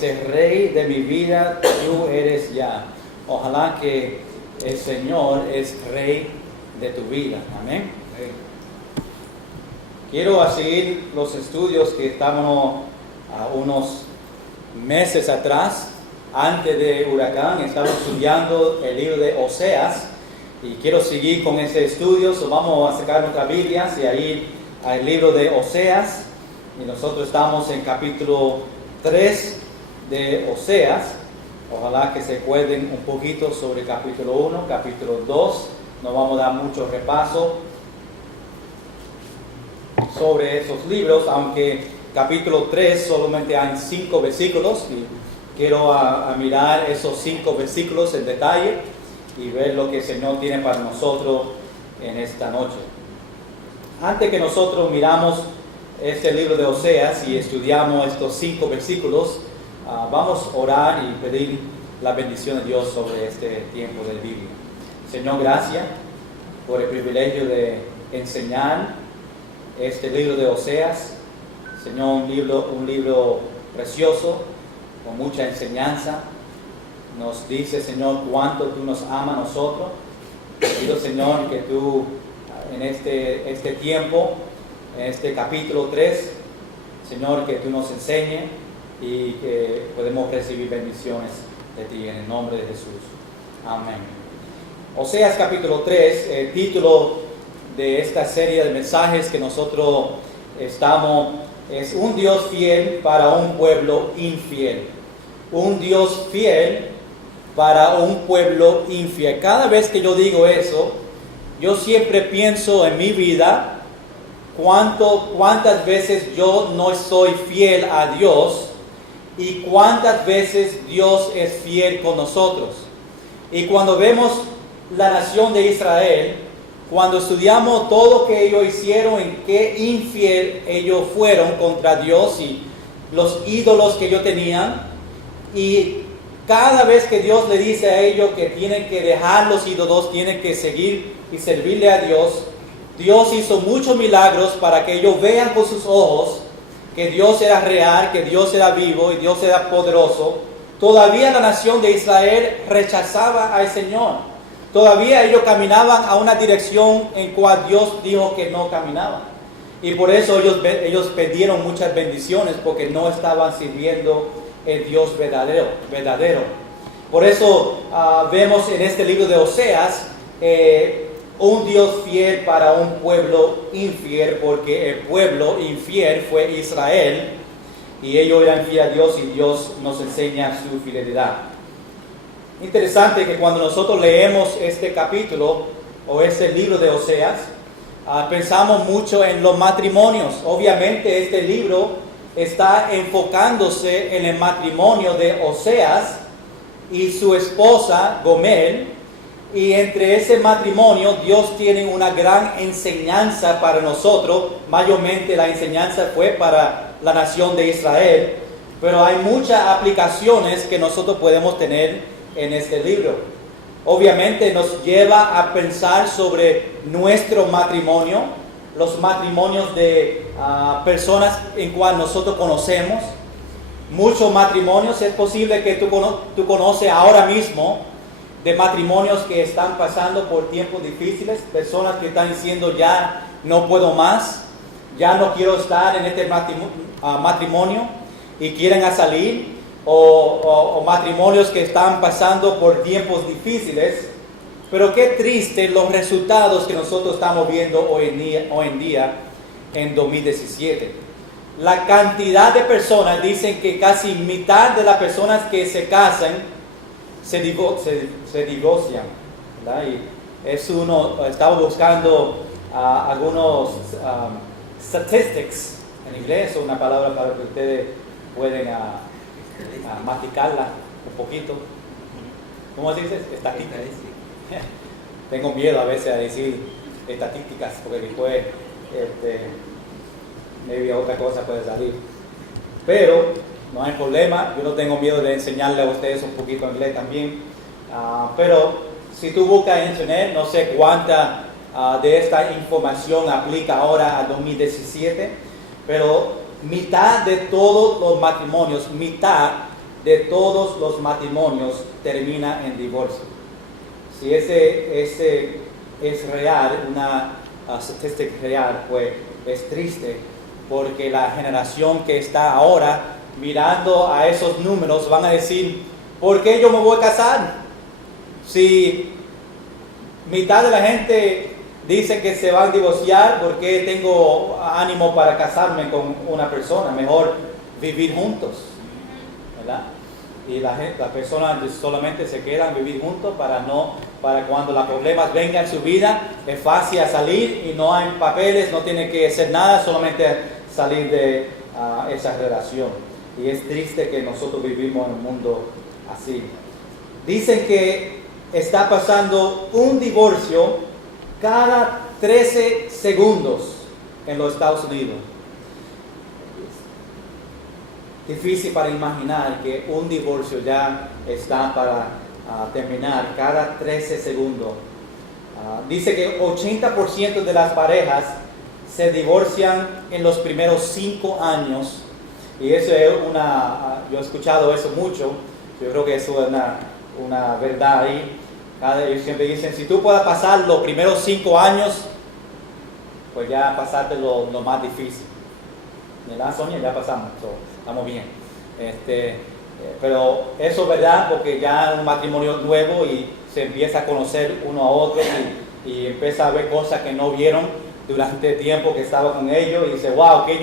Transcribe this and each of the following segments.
Rey de mi vida, tú eres ya. Ojalá que el Señor es Rey de tu vida. Amén. Quiero seguir los estudios que estábamos unos meses atrás, antes de huracán. Estamos estudiando el libro de Oseas y quiero seguir con ese estudio. Vamos a sacar nuestras Biblias y a ir al libro de Oseas. Y nosotros estamos en capítulo 3 de Oseas. Ojalá que se acuerden un poquito sobre capítulo 1, capítulo 2. No vamos a dar mucho repaso sobre esos libros, aunque capítulo 3 solamente hay 5 versículos y quiero mirar esos 5 versículos en detalle y ver lo que el Señor tiene para nosotros en esta noche. Antes que nosotros miramos este libro de Oseas y estudiamos estos 5 versículos, vamos a orar y pedir la bendición de Dios sobre este tiempo de Biblia. Señor, gracias por el privilegio de enseñar este libro de Oseas. Señor, un libro precioso, con mucha enseñanza. Nos dice, Señor, cuánto tú nos amas a nosotros. Pido, Señor, que tú en este tiempo, en este capítulo 3, Señor, que tú nos enseñes y que podemos recibir bendiciones de ti en el nombre de Jesús. Amén. Oseas capítulo 3, el título de esta serie de mensajes que nosotros estamos es un Dios fiel para un pueblo infiel. Un Dios fiel para un pueblo infiel. Cada vez que yo digo eso, yo siempre pienso en mi vida cuántas veces yo no soy fiel a Dios y cuántas veces Dios es fiel con nosotros. Y cuando vemos la nación de Israel, cuando estudiamos todo lo que ellos hicieron, en qué infiel ellos fueron contra Dios y los ídolos que ellos tenían, y cada vez que Dios le dice a ellos que tienen que dejar los ídolos, tienen que seguir y servirle a Dios, Dios hizo muchos milagros para que ellos vean con sus ojos que Dios era real, que Dios era vivo y Dios era poderoso. Todavía la nación de Israel rechazaba al Señor. Todavía ellos caminaban a una dirección en cual Dios dijo que no caminaban. Y por eso ellos perdieron muchas bendiciones, porque no estaban sirviendo el Dios verdadero. Por eso vemos en este libro de Oseas un Dios fiel para un pueblo infiel, porque el pueblo infiel fue Israel y ellos eran fieles a Dios y Dios nos enseña su fidelidad. Interesante que cuando nosotros leemos este capítulo o este libro de Oseas, pensamos mucho en los matrimonios. Obviamente este libro está enfocándose en el matrimonio de Oseas y su esposa Gomer. Y entre ese matrimonio Dios tiene una gran enseñanza para nosotros. Mayormente la enseñanza fue para la nación de Israel, pero hay muchas aplicaciones que nosotros podemos tener en este libro. Obviamente nos lleva a pensar sobre nuestro matrimonio, los matrimonios de personas en cual nosotros conocemos. Muchos matrimonios, es posible que tú conoces ahora mismo de matrimonios que están pasando por tiempos difíciles, personas que están diciendo ya no puedo más, ya no quiero estar en este matrimonio y quieren salir, o matrimonios que están pasando por tiempos difíciles. Pero qué triste los resultados que nosotros estamos viendo hoy en día en 2017. La cantidad de personas, dicen que casi mitad de las personas que se casan se divorcian, ¿verdad? Y estaba buscando algunos statistics en inglés, una palabra para que ustedes pueden masticarla un poquito. ¿Cómo se dice? Estadísticas. Tengo miedo a veces a decir estadísticas, porque después maybe otra cosa puede salir. Pero no hay problema, yo no tengo miedo de enseñarle a ustedes un poquito inglés también. Pero si tú buscas en internet, no sé cuánta de esta información aplica ahora a 2017, pero mitad de todos los matrimonios, mitad de todos los matrimonios termina en divorcio. Si ese es real, una estadística real, pues es triste, porque la generación que está ahora mirando a esos números van a decir, ¿por qué yo me voy a casar? Si mitad de la gente dice que se van a divorciar, ¿por qué tengo ánimo para casarme con una persona? Mejor vivir juntos, ¿verdad? Y las personas solamente se quedan vivir juntos para cuando los problemas vengan en su vida, es fácil salir y no hay papeles, no tiene que hacer nada, solamente salir de esa relación. Y es triste que nosotros vivimos en un mundo así. Dicen que está pasando un divorcio cada 13 segundos en los Estados Unidos. Difícil para imaginar que un divorcio ya está para terminar cada 13 segundos. Dice que 80% de las parejas se divorcian en los primeros 5 años. Y eso es yo he escuchado eso mucho. Yo creo que eso es una verdad ahí. Ellos siempre dicen, si tú puedes pasar los primeros 5 años, pues ya pasaste lo más difícil. ¿Verdad, Sonia? Ya pasamos, estamos bien. Pero eso es verdad, porque ya es un matrimonio nuevo y se empieza a conocer uno a otro y empieza a ver cosas que no vieron durante el tiempo que estaba con ellos y dice, wow, ¿qué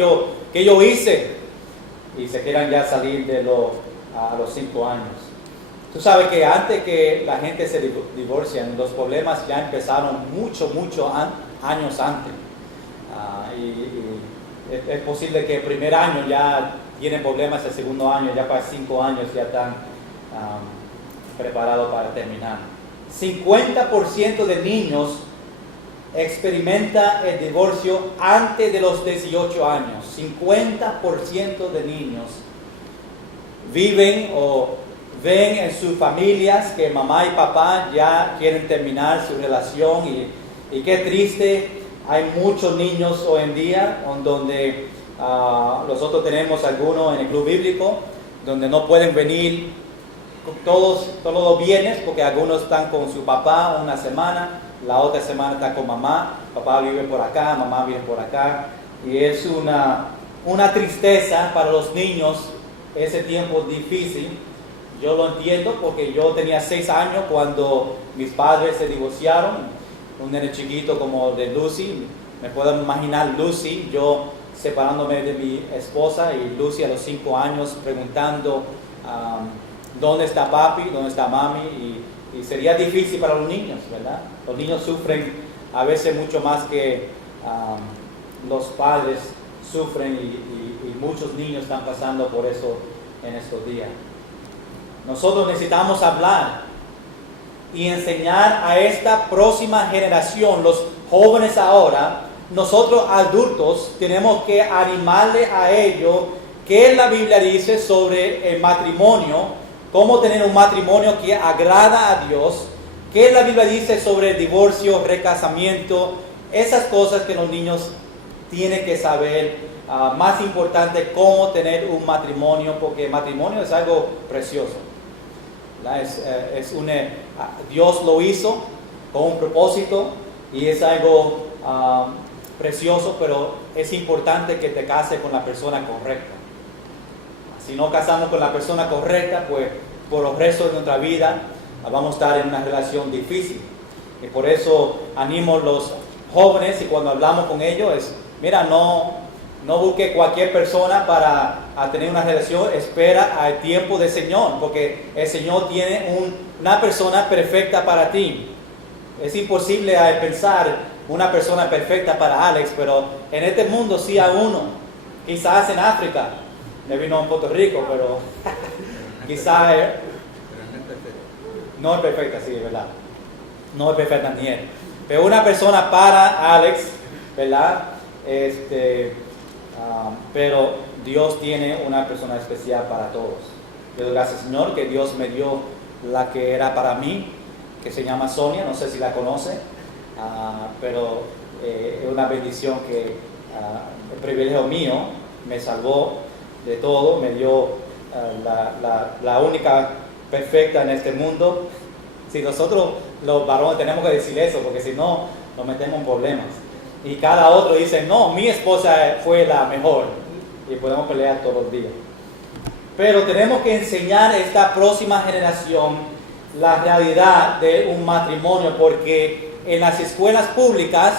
yo hice? Y se quieran ya salir a los 5 años. Tú sabes que antes que la gente se divorcia, los problemas ya empezaron mucho años antes. Y es posible que el primer año ya tienen problemas, el segundo año, ya para 5 años ya están preparados para terminar. 50% de niños experimenta el divorcio antes de los 18 años. 50% de niños viven o ven en sus familias que mamá y papá ya quieren terminar su relación y qué triste. Hay muchos niños hoy en día donde nosotros tenemos algunos en el club bíblico donde no pueden venir todos los viernes porque algunos están con su papá una semana, la otra semana está con mamá, papá vive por acá, mamá vive por acá y es una tristeza para los niños ese tiempo difícil. Yo lo entiendo porque yo tenía 6 años cuando mis padres se divorciaron. Un nene chiquito como de Lucy, me puedo imaginar Lucy, yo separándome de mi esposa y Lucy a los 5 años preguntando dónde está papi, dónde está mami y sería difícil para los niños, ¿verdad? Los niños sufren a veces mucho más que los padres sufren y muchos niños están pasando por eso en estos días. Nosotros necesitamos hablar y enseñar a esta próxima generación, los jóvenes ahora, nosotros adultos tenemos que animarle a ellos qué la Biblia dice sobre el matrimonio, cómo tener un matrimonio que agrada a Dios, qué la Biblia dice sobre el divorcio, recasamiento, esas cosas que los niños tienen que saber. Más importante, cómo tener un matrimonio, porque el matrimonio es algo precioso. Dios lo hizo con un propósito y es algo precioso, pero es importante que te cases con la persona correcta. Si no casamos con la persona correcta, pues por el resto de nuestra vida vamos a estar en una relación difícil. Y por eso animo a los jóvenes y cuando hablamos con ellos es, mira, no busque cualquier persona para tener una relación, espera al tiempo del Señor, porque el Señor tiene una persona perfecta para ti. Es imposible pensar una persona perfecta para Alex, pero en este mundo sí hay uno. Quizás en África, me vino en Puerto Rico, pero quizás no es perfecta, sí, es verdad. No es perfecta ni él. Pero una persona para Alex, ¿verdad? Pero Dios tiene una persona especial para todos. Le doy gracias, Señor, que Dios me dio la que era para mí, que se llama Sonia, no sé si la conoce, pero es una bendición que el privilegio mío me salvó de todo, me dio la única perfecta en este mundo. Si nosotros los varones tenemos que decir eso, porque si no, nos metemos en problemas. Y cada otro dice, no, mi esposa fue la mejor. Y podemos pelear todos los días. Pero tenemos que enseñar a esta próxima generación la realidad de un matrimonio, porque en las escuelas públicas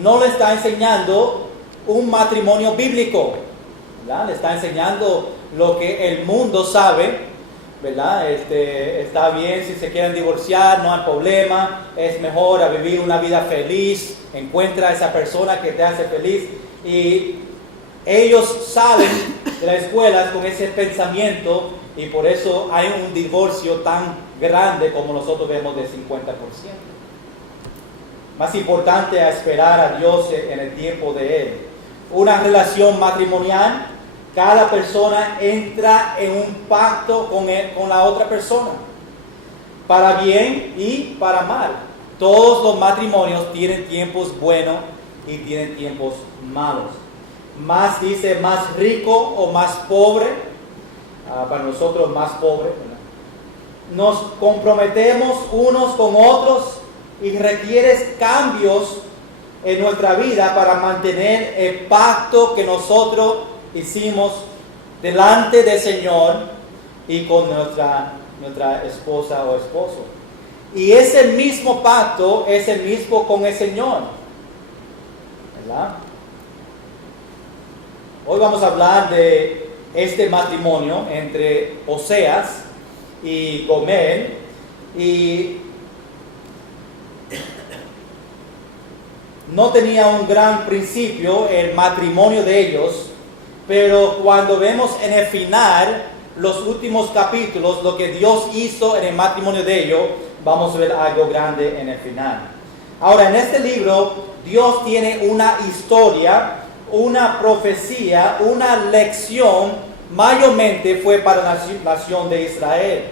no le está enseñando un matrimonio bíblico, ¿verdad? Le está enseñando lo que el mundo sabe, ¿verdad? Está bien si se quieren divorciar, no hay problema, es mejor a vivir una vida feliz, encuentra a esa persona que te hace feliz. Y ellos salen de las escuelas con ese pensamiento y por eso hay un divorcio tan grande como nosotros vemos de 50%. Más importante es esperar a Dios en el tiempo de Él. Una relación matrimonial, cada persona entra en un pacto con la otra persona, para bien y para mal. Todos los matrimonios tienen tiempos buenos y tienen tiempos malos. Más dice más rico o más pobre, para nosotros más pobre, ¿verdad? Nos comprometemos unos con otros y requiere cambios en nuestra vida para mantener el pacto que nosotros hicimos delante del Señor y con nuestra esposa o esposo. Y ese mismo pacto es el mismo con el Señor, ¿verdad? Hoy vamos a hablar de este matrimonio entre Oseas y Gomer, y no tenía un gran principio el matrimonio de ellos, pero cuando vemos en el final, los últimos capítulos, lo que Dios hizo en el matrimonio de ellos, vamos a ver algo grande en el final. Ahora, en este libro, Dios tiene una historia, una profecía, una lección, mayormente fue para la nación de Israel.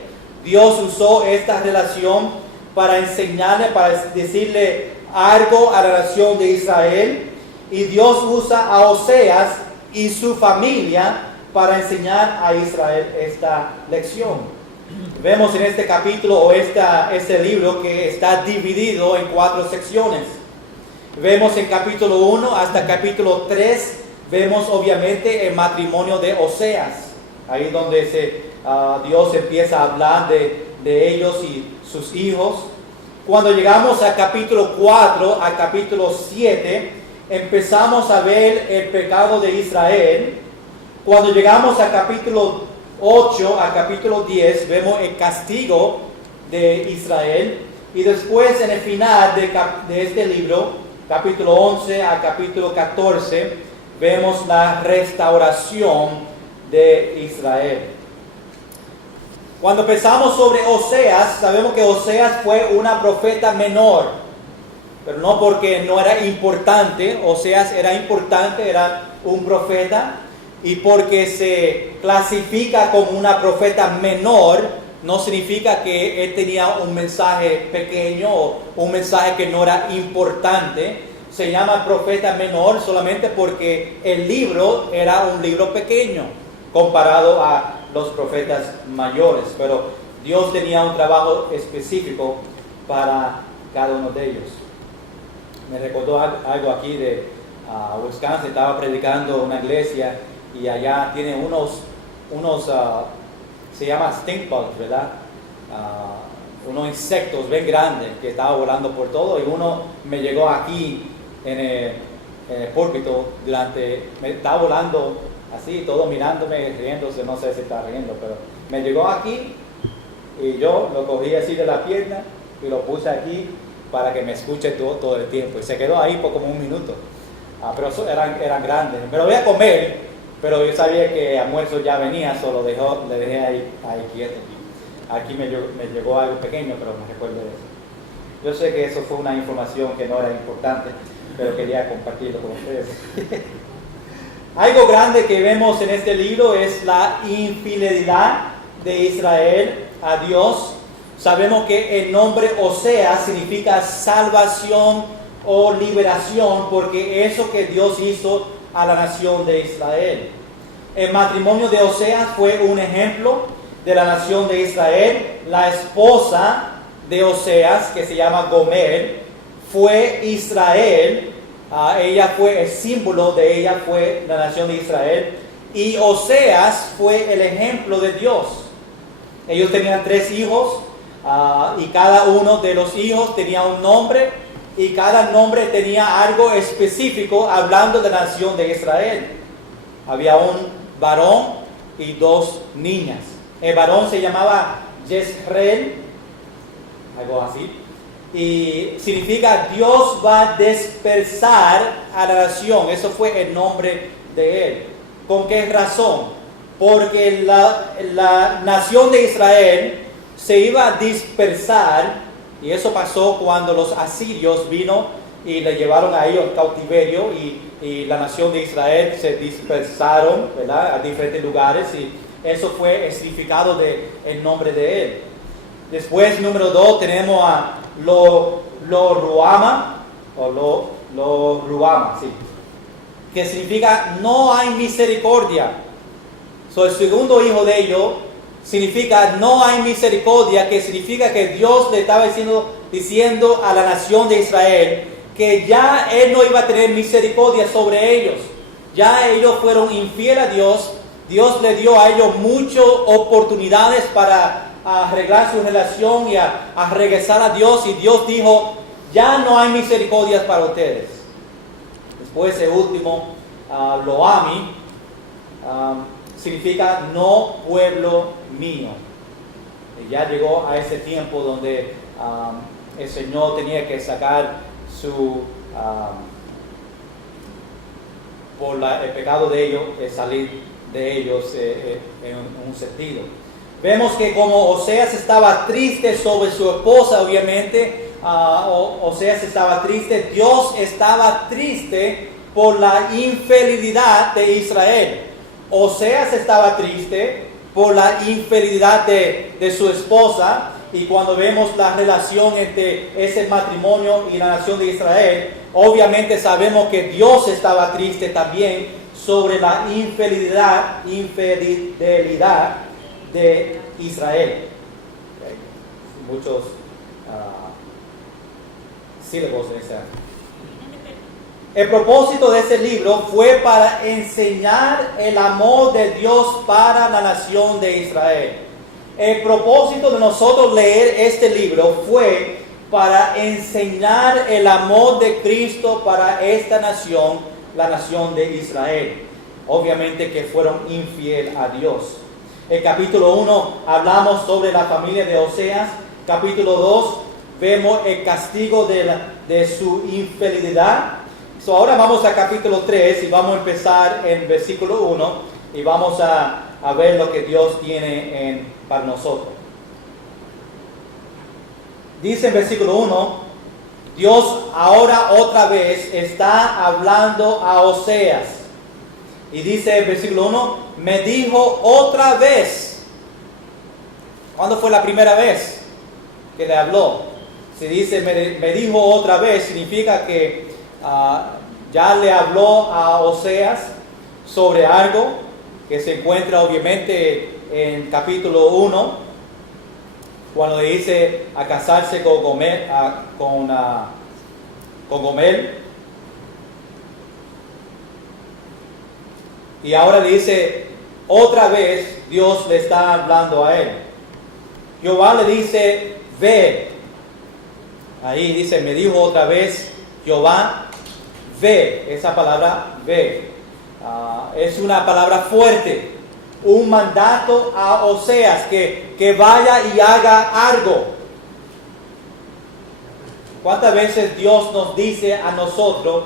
Dios usó esta relación para enseñarle, para decirle algo a la nación de Israel, y Dios usa a Oseas y su familia para enseñar a Israel esta lección. Vemos en este capítulo o este libro que está dividido en 4 secciones. Vemos en capítulo 1 hasta capítulo 3, vemos obviamente el matrimonio de Oseas, ahí donde Dios empieza a hablar de ellos y sus hijos. Cuando llegamos al capítulo 4, al capítulo 7, empezamos a ver el pecado de Israel. Cuando llegamos al capítulo 8, al capítulo 10, vemos el castigo de Israel. Y después en el final de este libro, capítulo 11 al capítulo 14, vemos la restauración de Israel. Cuando pensamos sobre Oseas, sabemos que Oseas fue una profeta menor, pero no porque no era importante. Oseas era importante, era un profeta, y porque se clasifica como una profeta menor, no significa que él tenía un mensaje pequeño o un mensaje que no era importante. Se llama profeta menor solamente porque el libro era un libro pequeño comparado a los profetas mayores, pero Dios tenía un trabajo específico para cada uno de ellos. Me recordó algo aquí de Wisconsin. Estaba predicando en una iglesia y allá tiene unos se llama stink bugs, ¿verdad? Unos insectos bien grandes que estaban volando por todo, y uno me llegó aquí en el púlpito me estaba volando así, todo mirándome, riéndose, no sé si está riendo, pero me llegó aquí y yo lo cogí así de la pierna y lo puse aquí para que me escuche todo el tiempo, y se quedó ahí por como un minuto. Pero eran grandes. Me lo voy a comer, pero yo sabía que almuerzo ya venía, solo le dejé ahí quieto. Aquí me llegó algo pequeño, pero me recuerdo de eso. Yo sé que eso fue una información que no era importante, pero quería compartirlo con ustedes. Algo grande que vemos en este libro es la infidelidad de Israel a Dios. Sabemos que el nombre Oseas significa salvación o liberación, porque eso que Dios hizo a la nación de Israel. El matrimonio de Oseas fue un ejemplo de la nación de Israel. La esposa de Oseas, que se llama Gomer, fue Israel. Ella fue el símbolo de ella, fue la nación de Israel. Y Oseas fue el ejemplo de Dios. Ellos tenían 3 hijos y cada uno de los hijos tenía un nombre y cada nombre tenía algo específico hablando de la nación de Israel. Había un varón y 2 niñas. El varón se llamaba Jezreel, algo así, y significa Dios va a dispersar a la nación. Eso fue el nombre de él. ¿Con qué razón? Porque la nación de Israel se iba a dispersar, y eso pasó cuando los asirios vino y le llevaron a ellos cautiverio, y la nación de Israel se dispersaron, ¿verdad?, a diferentes lugares, y eso fue el significado del nombre de él. Después, número 2, tenemos a Lo Ruama, sí, que significa no hay misericordia. El segundo hijo de ellos significa no hay misericordia, que significa que Dios le estaba diciendo a la nación de Israel que ya Él no iba a tener misericordia sobre ellos. Ya ellos fueron infieles a Dios. Dios le dio a ellos muchas oportunidades para arreglar su relación y a regresar a Dios, y Dios dijo, ya no hay misericordia para ustedes. Después el último, Loami, significa no pueblo mío. Y ya llegó a ese tiempo donde el Señor tenía que sacar por el pecado de ellos, salir de ellos en un sentido. Vemos que como Oseas estaba triste sobre su esposa, obviamente, Oseas estaba triste, Dios estaba triste por la infidelidad de Israel. Oseas estaba triste por la infidelidad de su esposa, y cuando vemos la relación entre ese matrimonio y la nación de Israel, obviamente sabemos que Dios estaba triste también sobre la infidelidad de Israel. Okay. Muchos sílabos en esa. El propósito de ese libro fue para enseñar el amor de Dios para la nación de Israel. El propósito de nosotros leer este libro fue para enseñar el amor de Cristo para esta nación, la nación de Israel. Obviamente que fueron infieles a Dios. El capítulo 1 hablamos sobre la familia de Oseas. Capítulo 2 vemos el castigo de su infidelidad. Ahora vamos a capítulo 3 y vamos a empezar en versículo 1 y vamos a ver lo que Dios tiene para nosotros. Dice en versículo 1, Dios ahora otra vez está hablando a Oseas. Y dice en versículo 1, me dijo otra vez. ¿Cuándo fue la primera vez que le habló? Si dice me dijo otra vez, significa que ya le habló a Oseas sobre algo que se encuentra obviamente en capítulo 1, cuando le dice a casarse con Gomer. Y ahora le dice otra vez, Dios le está hablando a él. Jehová le dice, ve. Ahí dice, me dijo otra vez Jehová, ve. Esa palabra ve es una palabra fuerte, un mandato a Oseas que vaya y haga algo. ¿Cuántas veces Dios nos dice a nosotros,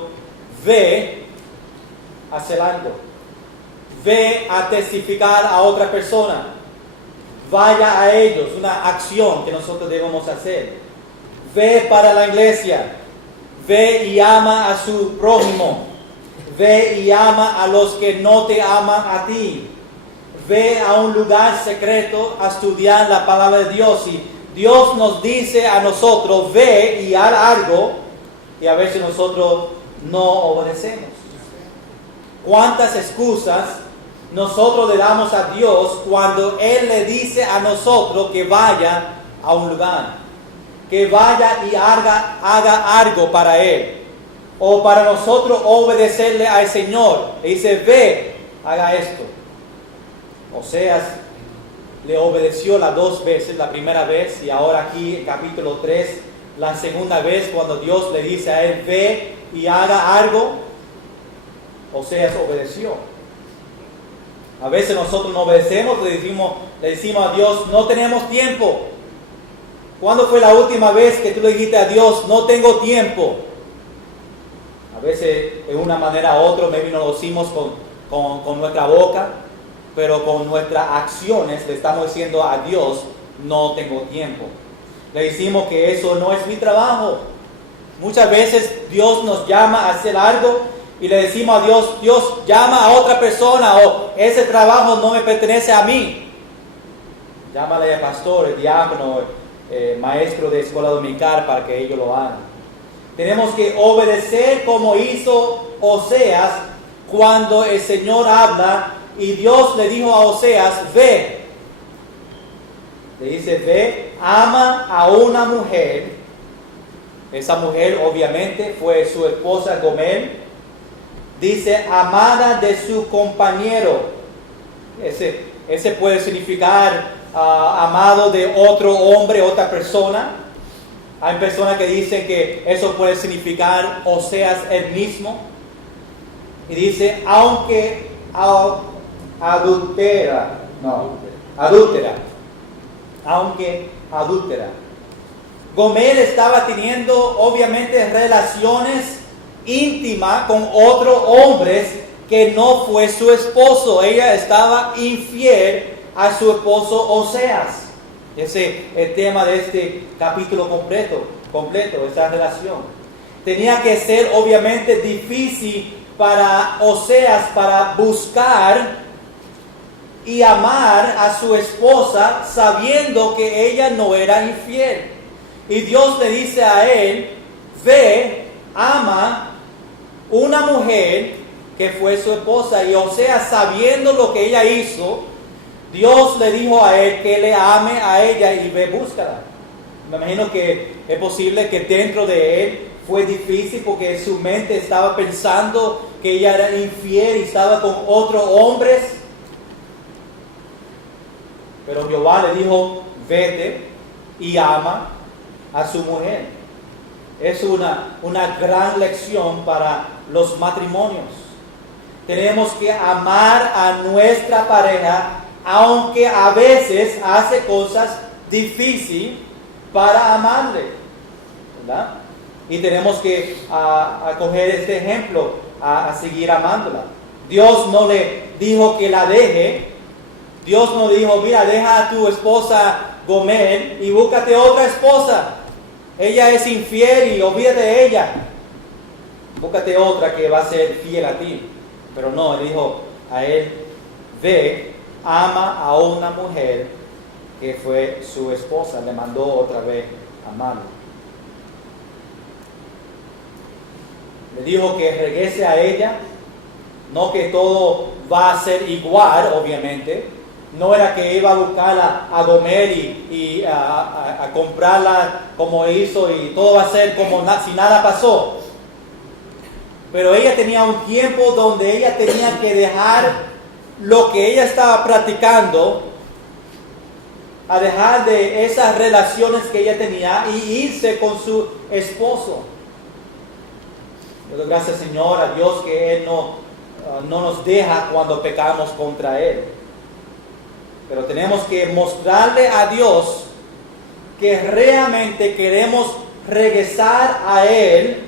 ve a hacer algo? Ve a testificar a otra persona. Vaya a ellos, una acción que nosotros debemos hacer. Ve para la iglesia. Ve y ama a su prójimo. Ve y ama a los que no te aman a ti. Ve a un lugar secreto a estudiar la palabra de Dios. Y Dios nos dice a nosotros, ve y haz algo, y a veces nosotros no obedecemos. ¿Cuántas excusas nosotros le damos a Dios cuando Él le dice a nosotros que vaya a un lugar, que vaya y haga algo para Él, o para nosotros obedecerle al Señor. Le dice, ve, haga esto. Oseas le obedeció las 2 veces, la primera vez, y ahora aquí en capítulo 3, la segunda vez, cuando Dios le dice a él, ve y haga algo, Oseas obedeció. A veces nosotros no obedecemos, le decimos a Dios, no tenemos tiempo. ¿Cuándo fue la última vez que tú le dijiste a Dios, no tengo tiempo? A veces de una manera u otra, maybe no lo decimos con nuestra boca, pero con nuestras acciones le estamos diciendo a Dios, no tengo tiempo. Le decimos que eso no es mi trabajo. Muchas veces Dios nos llama a hacer algo y le decimos a Dios, Dios llama a otra persona, o ese trabajo no me pertenece a mí. Llámale al pastor, el diácono, maestro de escuela dominical para que ellos lo hagan. Tenemos que obedecer como hizo Oseas cuando el Señor habla y Dios le dijo a Oseas, ve. Le dice, ve, ama a una mujer. Esa mujer obviamente fue su esposa Gomer. Dice, amada de su compañero. Ese puede significar amado de otro hombre, otra persona. Hay personas que dicen que eso puede significar Oseas el mismo. Y dice, aunque adúltera. Gomer estaba teniendo obviamente relaciones íntimas con otros hombres que no fue su esposo. Ella estaba infiel a su esposo Oseas. Ese es el tema de este capítulo completo, esta relación. Tenía que ser obviamente difícil para Oseas para buscar y amar a su esposa sabiendo que ella no era infiel. Y Dios le dice a él, ve, ama una mujer que fue su esposa. Y Oseas, sabiendo lo que ella hizo, Dios le dijo a él que le ame a ella y ve, búscala. Me imagino que es posible que dentro de él fue difícil porque su mente estaba pensando que ella era infiel y estaba con otros hombres. Pero Jehová le dijo, vete y ama a su mujer. Es una gran lección para los matrimonios. Tenemos que amar a nuestra pareja, aunque a veces hace cosas difíciles para amarle, ¿verdad? Y tenemos que acoger este ejemplo, a seguir amándola. Dios no le dijo que la deje. Dios no dijo, mira, deja a tu esposa Gomer y búscate otra esposa. Ella es infiel y olvídate de ella. Búscate otra que va a ser fiel a ti. Pero no, él dijo a él, ve, ama a una mujer que fue su esposa. Le mandó otra vez a amarlo. Le dijo que regrese a ella. No que todo va a ser igual, obviamente. No era que iba a buscarla a Gomer y a comprarla como hizo y todo va a ser como si nada pasó. Pero ella tenía un tiempo donde ella tenía que dejar lo que ella estaba practicando, a dejar de esas relaciones que ella tenía y irse con su esposo. Le doy gracias, Señor, a Dios que Él no nos deja cuando pecamos contra Él. Pero tenemos que mostrarle a Dios que realmente queremos regresar a Él.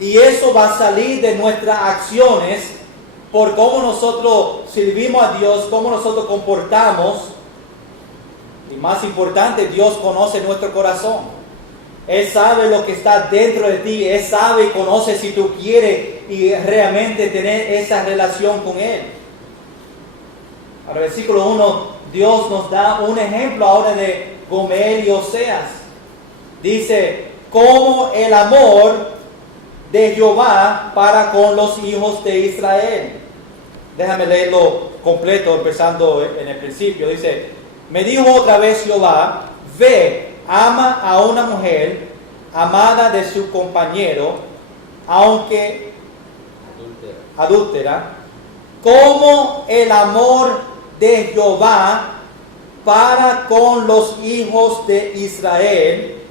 Y eso va a salir de nuestras acciones por cómo nosotros servimos a Dios, cómo nosotros comportamos. Y más importante, Dios conoce nuestro corazón. Él sabe lo que está dentro de ti. Él sabe y conoce si tú quieres y realmente tener esa relación con Él. Al versículo 1, Dios nos da un ejemplo ahora de Gomer y Oseas. Dice, como el amor de Jehová para con los hijos de Israel. Déjame leerlo completo, empezando en el principio. Dice, me dijo otra vez Jehová, ve, ama a una mujer amada de su compañero, aunque adúltera, como el amor de Jehová para con los hijos de Israel,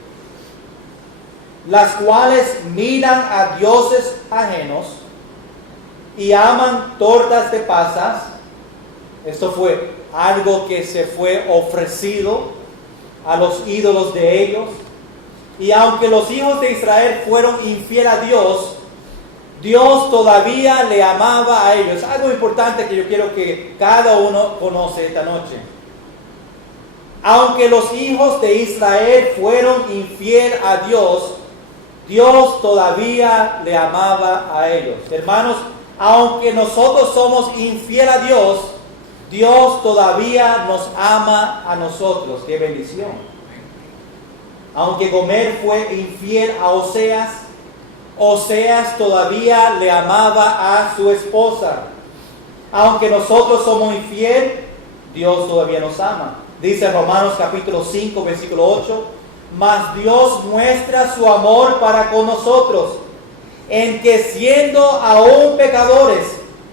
las cuales miran a dioses ajenos y aman tortas de pasas. Esto fue algo que se fue ofrecido a los ídolos de ellos. Y aunque los hijos de Israel fueron infieles a Dios, Dios todavía le amaba a ellos. Algo importante que yo quiero que cada uno conoce esta noche. Aunque los hijos de Israel fueron infieles a Dios, Dios todavía le amaba a ellos. Hermanos, aunque nosotros somos infieles a Dios, Dios todavía nos ama a nosotros. ¡Qué bendición! Aunque Gomer fue infiel a Oseas, Oseas todavía le amaba a su esposa. Aunque nosotros somos infieles, Dios todavía nos ama. Dice Romanos capítulo 5, versículo 8, mas Dios muestra su amor para con nosotros, en que siendo aún pecadores,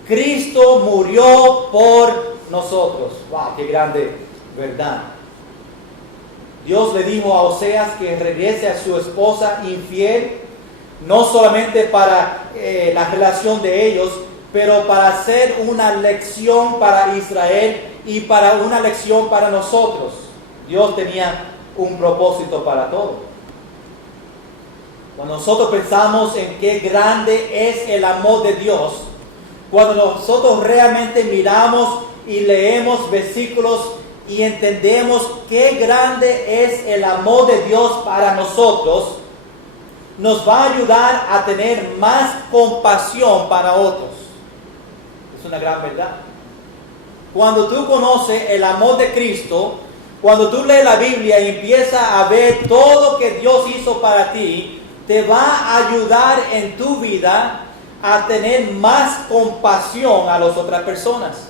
Cristo murió por nosotros. ¡Wow! ¡Qué grande verdad! Dios le dijo a Oseas que regrese a su esposa infiel, no solamente para la relación de ellos, pero para hacer una lección para Israel y para una lección para nosotros. Dios tenía un propósito para todo. Cuando nosotros pensamos en qué grande es el amor de Dios, cuando nosotros realmente miramos y leemos versículos y entendemos qué grande es el amor de Dios para nosotros, nos va a ayudar a tener más compasión para otros. Es una gran verdad. Cuando tú conoces el amor de Cristo, cuando tú lees la Biblia y empiezas a ver todo lo que Dios hizo para ti, te va a ayudar en tu vida a tener más compasión a las otras personas.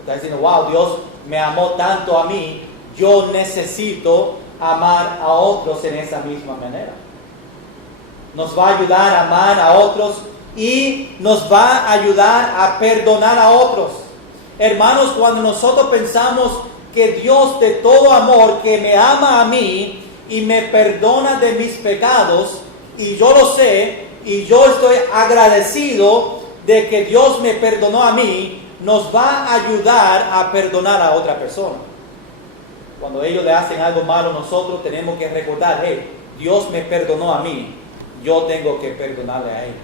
Estás diciendo, wow, Dios me amó tanto a mí, yo necesito amar a otros en esa misma manera. Nos va a ayudar a amar a otros y nos va a ayudar a perdonar a otros. Hermanos, cuando nosotros pensamos que Dios de todo amor, que me ama a mí y me perdona de mis pecados, y yo lo sé, y yo estoy agradecido de que Dios me perdonó a mí, nos va a ayudar a perdonar a otra persona. Cuando ellos le hacen algo malo a nosotros, tenemos que recordar, hey, Dios me perdonó a mí, yo tengo que perdonarle a ellos.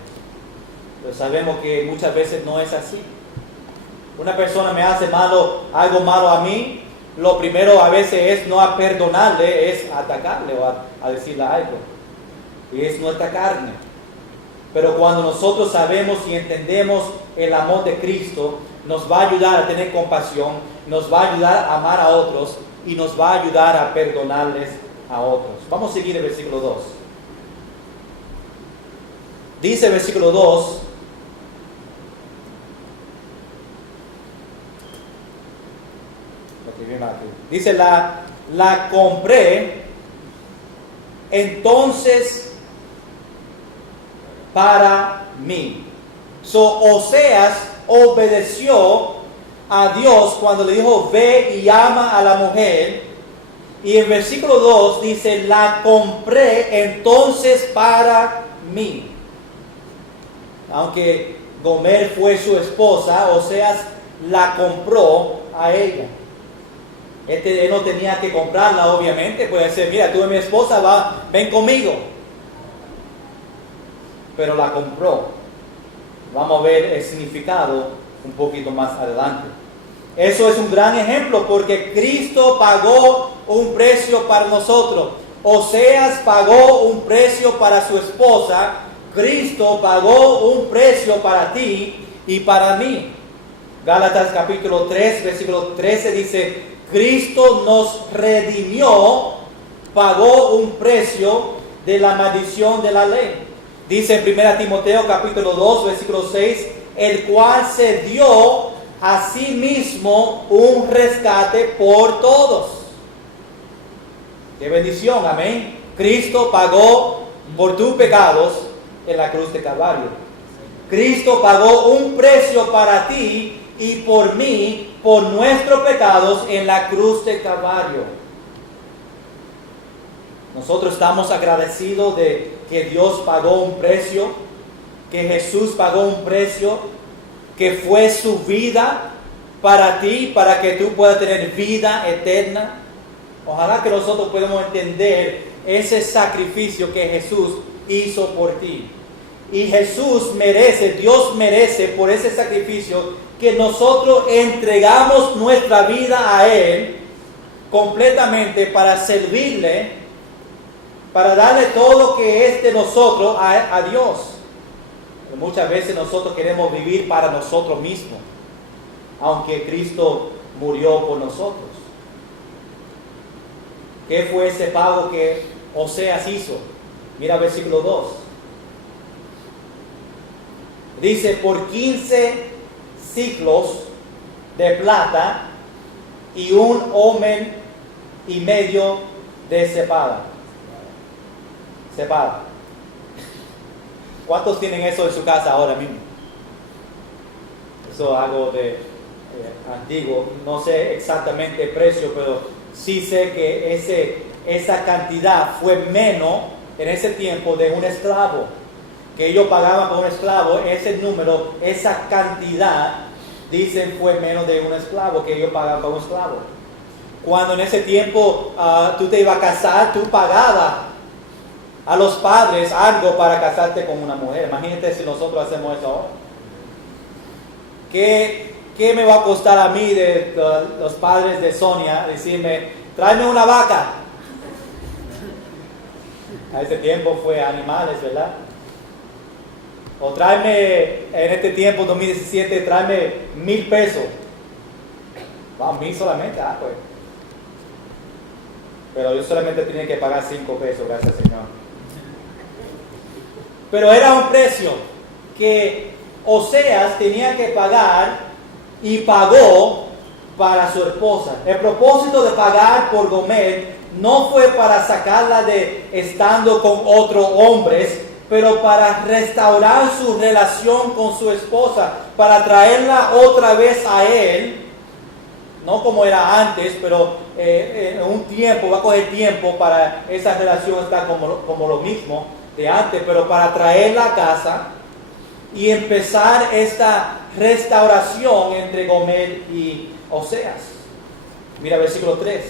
Pero sabemos que muchas veces no es así. Una persona me hace algo malo a mí, lo primero a veces es no a perdonarle, es atacarle o a decirle algo. Y es nuestra carne. Pero cuando nosotros sabemos y entendemos el amor de Cristo, nos va a ayudar a tener compasión, nos va a ayudar a amar a otros y nos va a ayudar a perdonarles a otros. Vamos a seguir el versículo 2. Dice el versículo 2, dice, la compré, entonces para mí. Oseas obedeció a Dios cuando le dijo, ve y ama a la mujer. Y en versículo 2 dice, la compré entonces para mí. Aunque Gomer fue su esposa, Oseas la compró a ella. Él no tenía que comprarla, obviamente. Puede decir, mira, tú eres mi esposa, ven conmigo. Pero la compró. Vamos a ver el significado un poquito más adelante. Eso es un gran ejemplo porque Cristo pagó un precio para nosotros. Oseas pagó un precio para su esposa. Cristo pagó un precio para ti y para mí. Gálatas capítulo 3, versículo 13 dice, Cristo nos redimió, pagó un precio de la maldición de la ley. Dice en 1 Timoteo capítulo 2, versículo 6, el cual se dio a sí mismo un rescate por todos. ¡Qué bendición! Amén. Cristo pagó por tus pecados en la cruz de Calvario. Cristo pagó un precio para ti y por mí, por nuestros pecados en la cruz de Calvario. Nosotros estamos agradecidos de que Dios pagó un precio, que Jesús pagó un precio, que fue su vida para ti, para que tú puedas tener vida eterna. Ojalá que nosotros podamos entender ese sacrificio que Jesús hizo por ti. Y Jesús merece, Dios merece por ese sacrificio que nosotros entregamos nuestra vida a Él completamente para servirle, para darle todo lo que es de nosotros a Dios. Muchas veces nosotros queremos vivir para nosotros mismos, aunque Cristo murió por nosotros. ¿Qué fue ese pago que Oseas hizo? Mira versículo 2. Dice, por 15 siclos de plata y 1 omen y medio de cepada. Cepada. ¿Cuántos tienen eso en su casa ahora mismo? Eso es algo de antiguo. No sé exactamente el precio, pero sí sé que esa cantidad fue menos en ese tiempo de un esclavo. Que ellos pagaban por un esclavo, ese número, esa cantidad, dicen fue menos de un esclavo que ellos pagaban por un esclavo. Cuando en ese tiempo tú te ibas a casar, tú pagabas a los padres algo para casarte con una mujer. Imagínate si nosotros hacemos eso ahora. ¿Qué me va a costar a mí de los padres de Sonia decirme, tráeme una vaca? A ese tiempo fue animales, ¿verdad? O tráeme, en este tiempo, 2017, tráeme 1,000 pesos. Va, 1,000 solamente, pues. Pero yo solamente tenía que pagar 5 pesos, gracias Señor. Pero era un precio que Oseas tenía que pagar y pagó para su esposa. El propósito de pagar por Gomer no fue para sacarla de estando con otros hombres, pero para restaurar su relación con su esposa, para traerla otra vez a él, no como era antes, pero en un tiempo, va a coger tiempo para esa relación estar como lo mismo de antes, pero para traerla a casa y empezar esta restauración entre Gomer y Oseas. Mira versículo 3.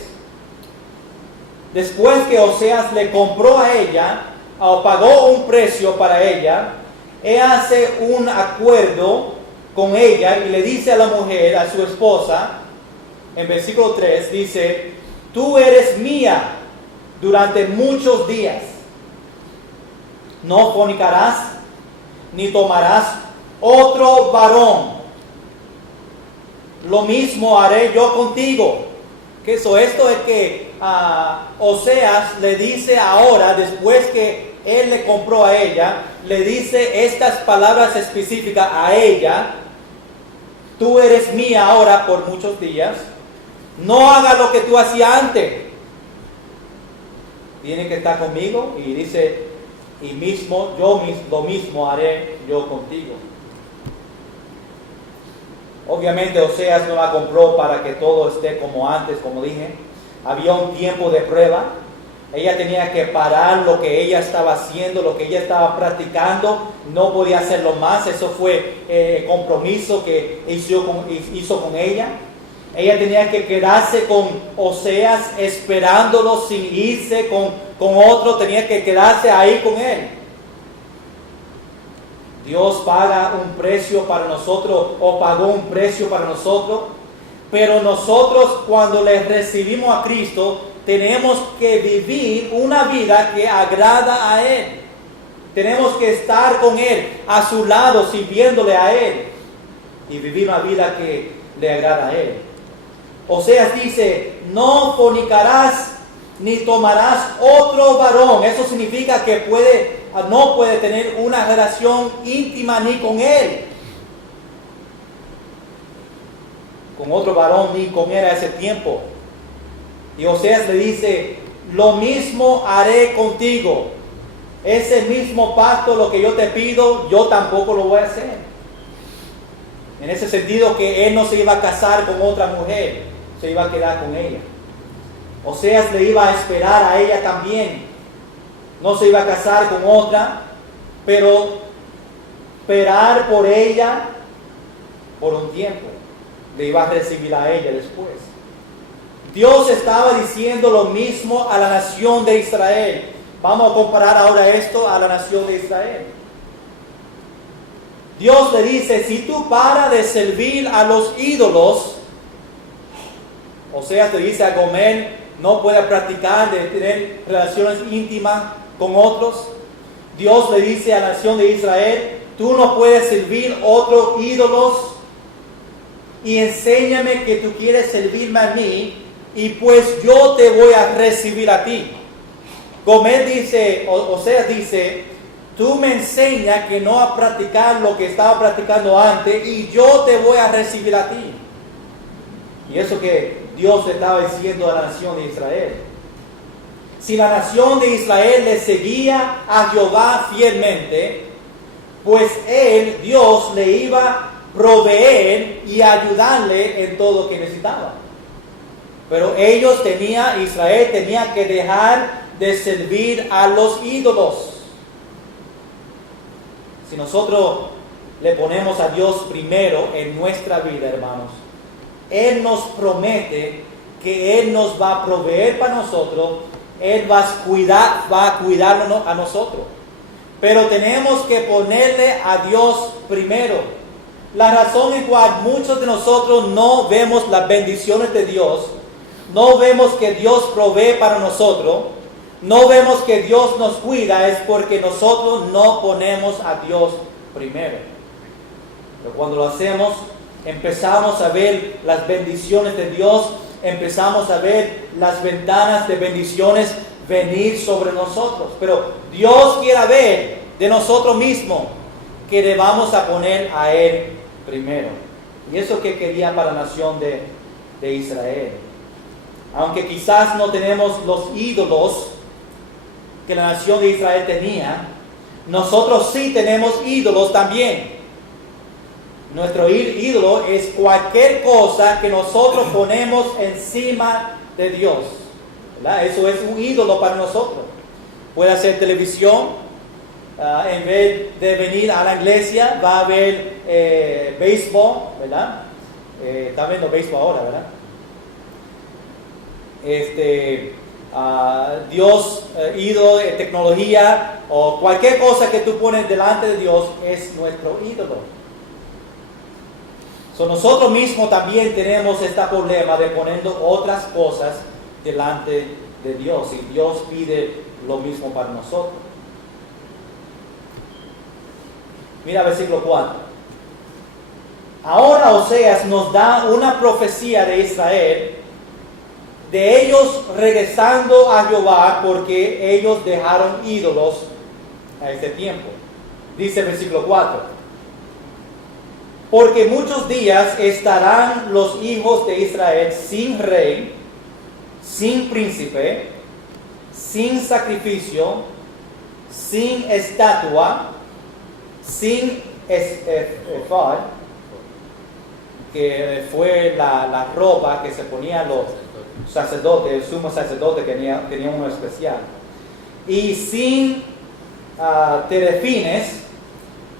Después que Oseas le compró a ella, o pagó un precio para ella, él hace un acuerdo con ella y le dice a la mujer, a su esposa, en versículo 3, dice, tú eres mía durante muchos días. No fornicarás, ni tomarás otro varón. Lo mismo haré yo contigo. ¿Qué es esto? Es que Oseas le dice ahora, después que él le compró a ella, le dice estas palabras específicas a ella. Tú eres mía ahora por muchos días. No haga lo que tú hacías antes. Tiene que estar conmigo. Y dice, y lo mismo haré yo contigo. Obviamente Oseas no la compró para que todo esté como antes, como dije. Había un tiempo de prueba. Ella tenía que parar lo que ella estaba haciendo, lo que ella estaba practicando. No podía hacerlo más. Eso fue el compromiso que hizo con ella. Ella tenía que quedarse con Oseas esperándolo sin irse con otro. Tenía que quedarse ahí con él. Dios paga un precio para nosotros, o pagó un precio para nosotros, pero nosotros cuando le recibimos a Cristo tenemos que vivir una vida que agrada a Él. Tenemos que estar con Él, a su lado, sirviéndole a Él, y vivir una vida que le agrada a Él. Oseas dice, no fornicarás ni tomarás otro varón. Eso significa que puede no puede tener una relación íntima ni con él, con otro varón, ni con él a ese tiempo. Y Oseas le dice, lo mismo haré contigo. Ese mismo pacto, lo que yo te pido, yo tampoco lo voy a hacer. En ese sentido que él no se iba a casar con otra mujer, se iba a quedar con ella. Oseas le iba a esperar a ella también. No se iba a casar con otra, pero esperar por ella por un tiempo. Le iba a recibir a ella después. Dios estaba diciendo lo mismo a la nación de Israel. Vamos a comparar ahora esto a la nación de Israel. Dios le dice, si tú paras de servir a los ídolos, o sea, te dice a Gomer, no puede practicar de tener relaciones íntimas con otros. Dios le dice a la nación de Israel, tú no puedes servir otros ídolos y enséñame que tú quieres servirme a mí y pues yo te voy a recibir a ti. Gomer dice, Oseas dice, tú me enseñas que no a practicar lo que estaba practicando antes y yo te voy a recibir a ti. Y eso que Dios le estaba diciendo a la nación de Israel. Si la nación de Israel le seguía a Jehová fielmente, pues él, Dios, le iba a proveer y ayudarle en todo lo que necesitaba. Pero Israel tenía que dejar de servir a los ídolos. Si nosotros le ponemos a Dios primero en nuestra vida, hermanos, Él nos promete que Él nos va a proveer para nosotros, Él va a cuidarnos a nosotros. Pero tenemos que ponerle a Dios primero. La razón en cual muchos de nosotros no vemos las bendiciones de Dios, no vemos que Dios provee para nosotros, no vemos que Dios nos cuida, es porque nosotros no ponemos a Dios primero. Pero cuando lo hacemos, empezamos a ver las bendiciones de Dios, empezamos a ver las ventanas de bendiciones venir sobre nosotros. Pero Dios quiere ver de nosotros mismos que le vamos a poner a Él primero. Y eso que quería para la nación de Israel. Aunque quizás no tenemos los ídolos que la nación de Israel tenía, nosotros sí tenemos ídolos también. Nuestro ídolo es cualquier cosa que nosotros ponemos encima de Dios, ¿verdad? Eso es un ídolo para nosotros. Puede ser televisión, en vez de venir a la iglesia va a ver béisbol, ¿verdad? Está viendo béisbol ahora, ¿verdad? Dios, ídolo, tecnología o cualquier cosa que tú pones delante de Dios es nuestro ídolo. Nosotros mismos también tenemos este problema de poniendo otras cosas delante de Dios, y Dios pide lo mismo para nosotros. Mira versículo 4. Ahora Oseas nos da una profecía de Israel, de ellos regresando a Jehová porque ellos dejaron ídolos a este tiempo. Dice versículo 4. Porque muchos días estarán los hijos de Israel sin rey, sin príncipe, sin sacrificio, sin estatua, sin efod, que fue la ropa que se ponían los sacerdotes, el sumo sacerdote tenía uno especial, y sin terafines,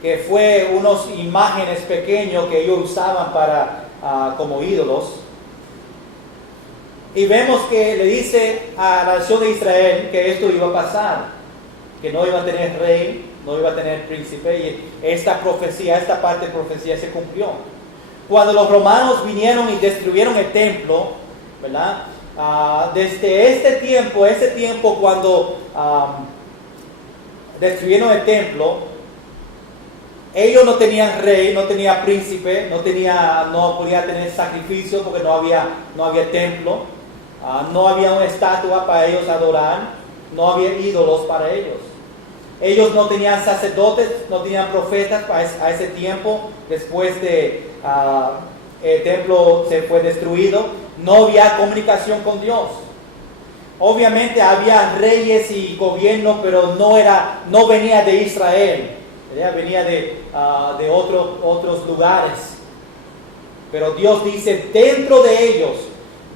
que fue unas imágenes pequeños que ellos usaban para como ídolos. Y vemos que le dice a la nación de Israel que esto iba a pasar, que no iba a tener rey, no iba a tener príncipe, y esta profecía, esta parte de profecía se cumplió. Cuando los romanos vinieron y destruyeron el templo, ¿verdad? Desde ese tiempo cuando destruyeron el templo, ellos no tenían rey, no tenían príncipe, no podía tener sacrificio porque no había templo, no había una estatua para ellos adorar, no había ídolos para ellos. Ellos no tenían sacerdotes, no tenían profetas a ese tiempo. Después de el templo se fue destruido, no había comunicación con Dios. Obviamente había reyes y gobierno, pero no venía de Israel, venía de otros lugares. Pero Dios dice, dentro de ellos,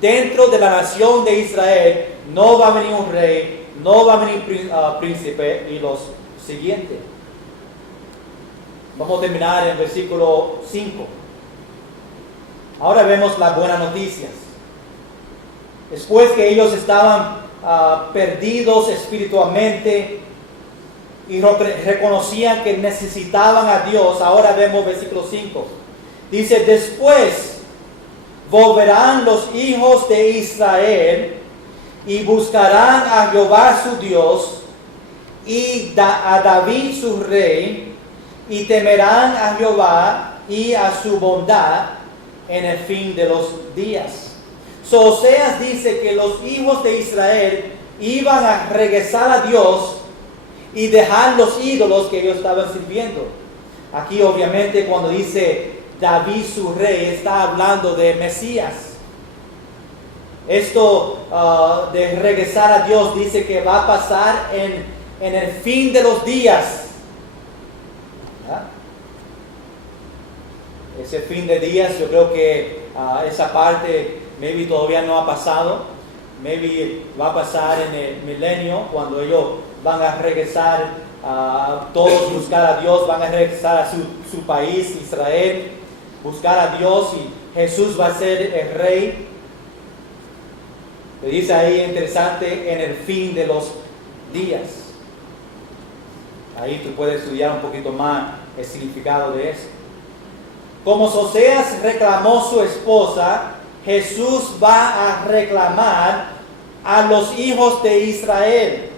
dentro de la nación de Israel, no va a venir un rey, no va a venir príncipe. Y los siguientes. Vamos a terminar en el versículo 5. Ahora vemos las buenas noticias. Después que ellos estaban perdidos espiritualmente y reconocían que necesitaban a Dios, ahora vemos versículo 5. Dice, después volverán los hijos de Israel y buscarán a Jehová su Dios y a David su rey, y temerán a Jehová y a su bondad en el fin de los días. Oseas dice que los hijos de Israel iban a regresar a Dios y dejar los ídolos que ellos estaban sirviendo. Aquí obviamente cuando dice David su rey, está hablando de Mesías. Esto de regresar a Dios dice que va a pasar en el fin de los días. Ese fin de días, yo creo que esa parte maybe todavía no ha pasado. Maybe va a pasar en el milenio, cuando ellos van a regresar, todos buscar a Dios, van a regresar a su país, Israel, buscar a Dios, y Jesús va a ser el rey. Le dice ahí, interesante, en el fin de los días. Ahí tú puedes estudiar un poquito más el significado de eso. Como Oseas reclamó su esposa, Jesús va a reclamar a los hijos de Israel.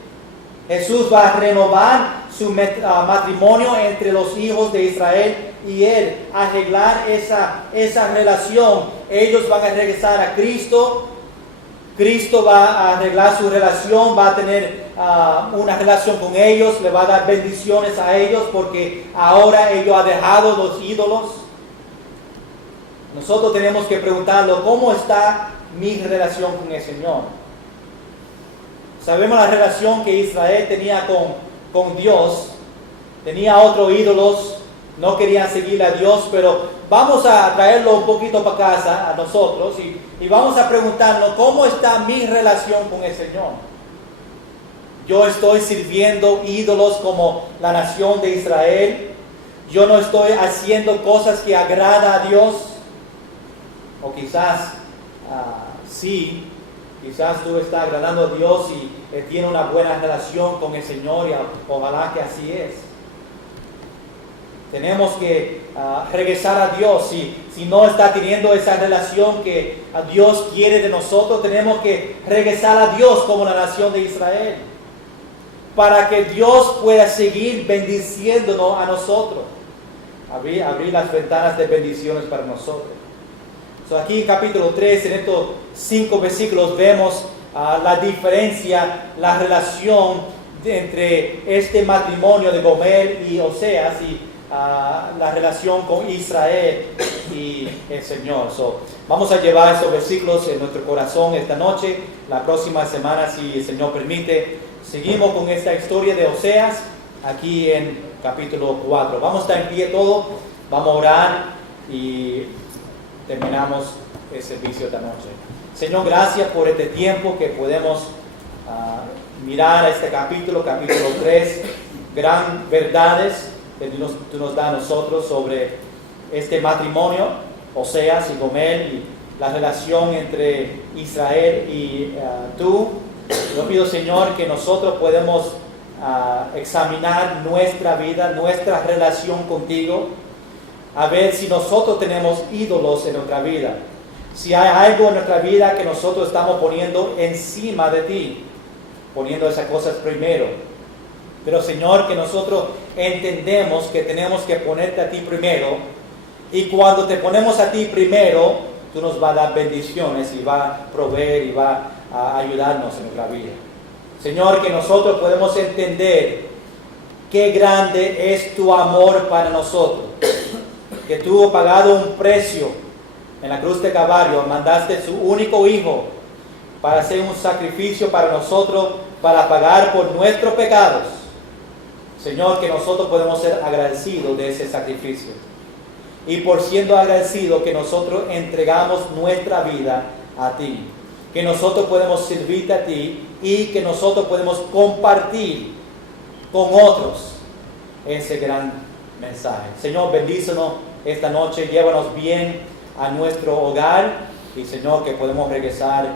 Jesús va a renovar su matrimonio entre los hijos de Israel y él, arreglar esa relación. Ellos van a regresar a Cristo. Cristo va a arreglar su relación, va a tener una relación con ellos, le va a dar bendiciones a ellos, porque ahora ellos han dejado los ídolos. Nosotros tenemos que preguntarlo, ¿cómo está mi relación con el Señor? Sabemos la relación que Israel tenía con Dios. Tenía otros ídolos, no querían seguir a Dios, pero vamos a traerlo un poquito para casa a nosotros y vamos a preguntarnos, ¿cómo está mi relación con el Señor? Yo estoy sirviendo ídolos como la nación de Israel. Yo no estoy haciendo cosas que agradan a Dios. O quizás sí, quizás tú estás agradando a Dios y tienes una buena relación con el Señor, y ojalá que así es. Tenemos que regresar a Dios. Si no está teniendo esa relación que Dios quiere de nosotros, tenemos que regresar a Dios como la nación de Israel, para que Dios pueda seguir bendiciéndonos a nosotros. Abrir las ventanas de bendiciones para nosotros. Aquí en capítulo 3, en estos 5 versículos, vemos la diferencia, la relación entre este matrimonio de Gomer y Oseas y la relación con Israel y el Señor. Vamos a llevar estos versículos en nuestro corazón esta noche. La próxima semana, si el Señor permite, seguimos con esta historia de Oseas aquí en capítulo 4. Vamos a estar en pie todo, vamos a orar y terminamos el servicio esta noche. Señor, gracias por este tiempo que podemos mirar a este capítulo 3, gran verdades que tú nos das a nosotros sobre este matrimonio, Oseas y Gomer, y la relación entre Israel y tú. Yo pido, Señor, que nosotros podemos examinar nuestra vida, nuestra relación contigo, a ver si nosotros tenemos ídolos en nuestra vida, si hay algo en nuestra vida que nosotros estamos poniendo encima de ti, poniendo esas cosas primero. Pero, Señor, que nosotros entendemos que tenemos que ponerte a ti primero, y cuando te ponemos a ti primero, tú nos vas a dar bendiciones y vas a proveer y vas a ayudarnos en nuestra vida. Señor, que nosotros podemos entender qué grande es tu amor para nosotros, que tú, pagado un precio en la cruz de Calvario, mandaste su único Hijo para hacer un sacrificio para nosotros, para pagar por nuestros pecados. Señor, que nosotros podemos ser agradecidos de ese sacrificio. Y por siendo agradecidos, que nosotros entregamos nuestra vida a ti. Que nosotros podemos servirte a ti y que nosotros podemos compartir con otros ese gran mensaje. Señor, bendícenos esta noche, llévanos bien a nuestro hogar y Señor, que podemos regresar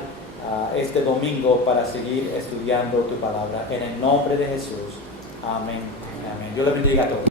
este domingo para seguir estudiando tu palabra. En el nombre de Jesús. Amén. Amén. Dios le bendiga a todos.